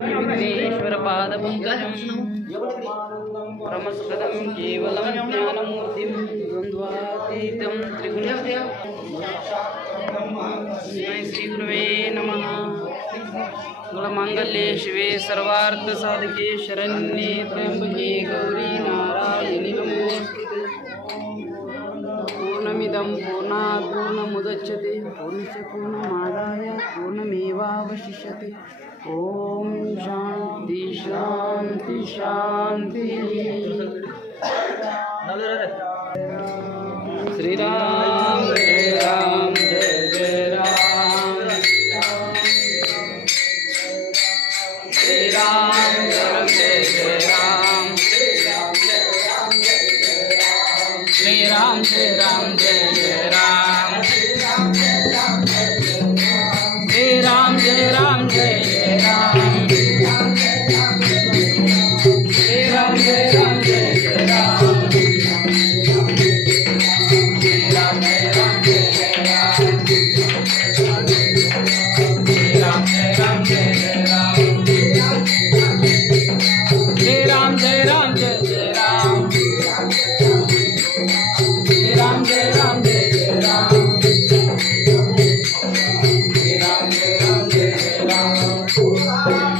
विघ्नेश्वरपादपङ्कजं परमसुखदं केवलं ज्ञानमूर्तिं द्वन्द्वातीतं त्रिगुणस्य श्रीगुरवे नमः। मंगलमांगल्ये शिवे सर्वार्थसाधके शरण्ये त्र्यंबके गौरी नारायणी नमोस्तुते। पूर्णमिदं पूर्णात् पूर्णमुदच्यते पूर्णस्य पूर्णमादाय पूर्णमेवावशिष्यते। ओम शांति शांति शांति। श्री राम जय राम जय जय राम। श्री राम जय जय राम। श्री राम जय राम जय जय राम। श्री राम जय राम जय जय राम। श्री राम जय राम जय जय राम। श्री राम जय राम जय जय राम। श्री राम जय राम जय जय राम। श्री राम जय राम जय जय राम। श्री राम जय राम जय जय राम। श्री राम जय राम जय जय राम।